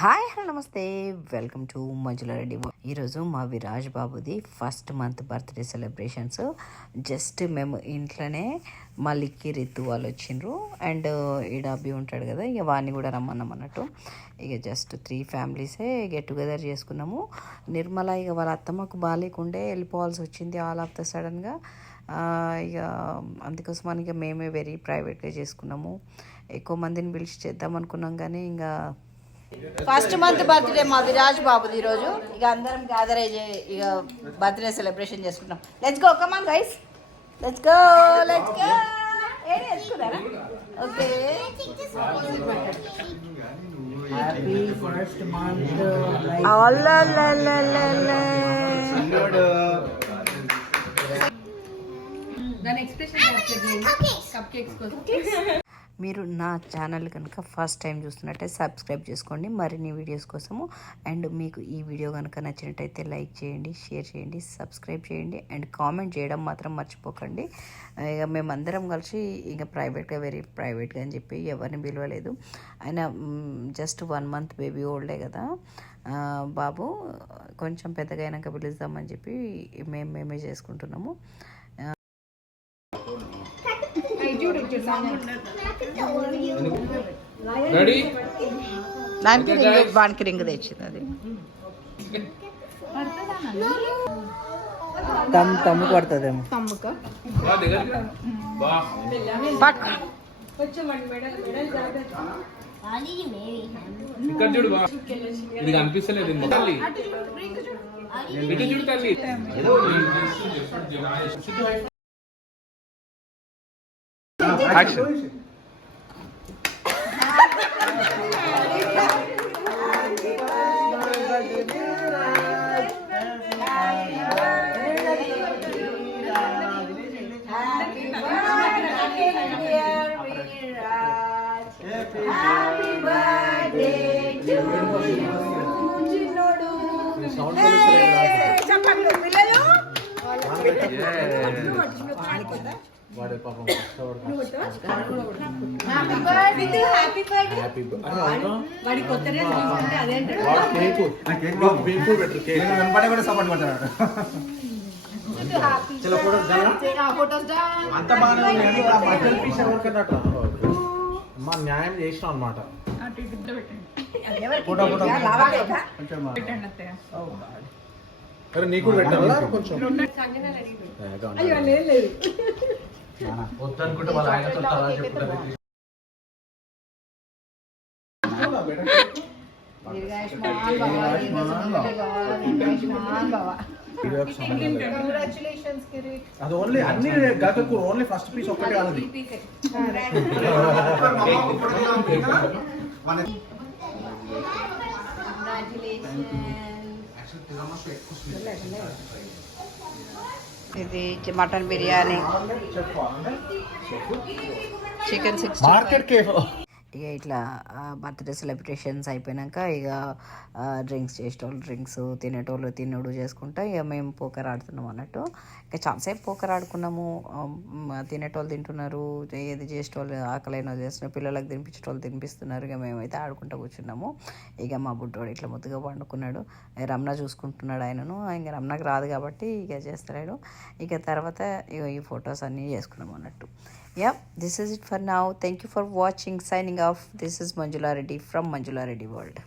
Hi hello నమస్తే. Welcome to Manjula Reddy ఈరోజు మా విరాజ్ బాబుది first month birthday celebrations. Just మేము ఇంట్లోనే మా లిక్కి వాళ్ళు వచ్చిండ్రు. అండ్ ఈడ ఉంటాడు కదా ఇక వాడిని కూడా రమ్మన్నాం అన్నట్టు. ఇక జస్ట్ త్రీ ఫ్యామిలీసే గెట్ టుగెదర్ చేసుకున్నాము. నిర్మల ఇక వాళ్ళ అత్తమ్మకు బాగాలేకుండే వెళ్ళిపోవాల్సి వచ్చింది ఆల్ ఆఫ్ ద సడన్గా ఇక అందుకోసం ఇక మేమే వెరీ ప్రైవేట్గా చేసుకున్నాము. ఎక్కువ మందిని పిలిచి చేద్దాం అనుకున్నాం కానీ ఇంకా ఫస్ట్ మంత్ బర్త్డే మా విరాజ్ బాబుది ఈరోజు. ఇక అందరం గ్యాదర్ అయ్యి ఇక బర్త్డే సెలబ్రేషన్ చేసుకుంటాం. Let's go come on guys let's go let's go okay. దాని ఎక్స్ప్రెషన్ కప్ కేక్స్ కోసం మీరు నా ఛానల్ కనుక ఫస్ట్ టైం చూస్తున్నట్టే సబ్స్క్రైబ్ చేసుకోండి. మరిన్ని వీడియోస్ కోసము అండ్ మీకు ఈ వీడియో కనుక నచ్చినట్టయితే లైక్ చేయండి షేర్ చేయండి సబ్స్క్రైబ్ చేయండి అండ్ కామెంట్ చేయడం మాత్రం మర్చిపోకండి. ఇక మేమందరం కలిసి ఇక ప్రైవేట్గా వెరీ ప్రైవేట్గా అని చెప్పి ఎవరిని పిలవలేదు. ఆయన జస్ట్ వన్ మంత్ బేబీ ఓల్డే కదా. బాబు కొంచెం పెద్దగా అయినాక పిలుద్దామని చెప్పి మేము మేమే చేసుకుంటున్నాము. రెడీ దానికి రింగ్ వానికి రింగ్ తెచ్చింది అది. తమ్ తమ్ము పడుతుందేమో. తమ్ముక? ఇక్కడ చూడు ఇది కనిపిస్తలేదు చూడు తల్లి. Action. Happy birthday to you. Chinodu. Hey, chappalu pillalu. Yeah. Piece ఎవరికన్నట్టు మా న్యాయం చేసినాం అనమాట ఫోటో ఫోటో. కొంచెం పెట్టండి అత్తయ్య. అరే నీకు కూడా పెట్టాలా? కొంచెం. సంజన రెడీ అయ్యో లేదు లేదు. వద్దనుకుంటే వాళ్ళ ఆయన చెప్తారా అని చెప్తారు అది ఓన్లీ అన్ని గతకు ఓన్లీ ఫస్ట్ పీస్ ఒక్కటే కాదు ఇది mutton biryani chicken sixty market cafe ఇక ఇట్లా బర్త్డే సెలబ్రేషన్స్ అయిపోయినాక ఇక డ్రింక్స్ చేసేటోళ్ళు డ్రింక్స్ తినేటోళ్ళు తినుడు చేసుకుంటా ఇక మేము పోకర్ ఆడుతున్నాం అన్నట్టు. ఇక చాలాసేపు పోకర్ ఆడుకున్నాము. తినేటోళ్ళు తింటున్నారు. ఏది చేసేటోళ్ళు ఆకలైన చేస్తున్నారు పిల్లలకు తినిపించేటోళ్ళు తినిపిస్తున్నారు. ఇక మేమైతే ఆడుకుంటూ కూర్చున్నాము. ఇక మా బుడ్డోడు ఇట్లా ముద్దుగా పండుకున్నాడు. రమణ చూసుకుంటున్నాడు ఆయనను. ఇంకా రమణకు రాదు కాబట్టి ఇక చేస్తున్నాడు ఇక తర్వాత ఇక ఈ ఫొటోస్ అన్నీ చేసుకున్నాం అన్నట్టు. Yeah, this is it for now. Thank you for watching. Signing off. This is Manjula Reddy from Manjula Reddy World.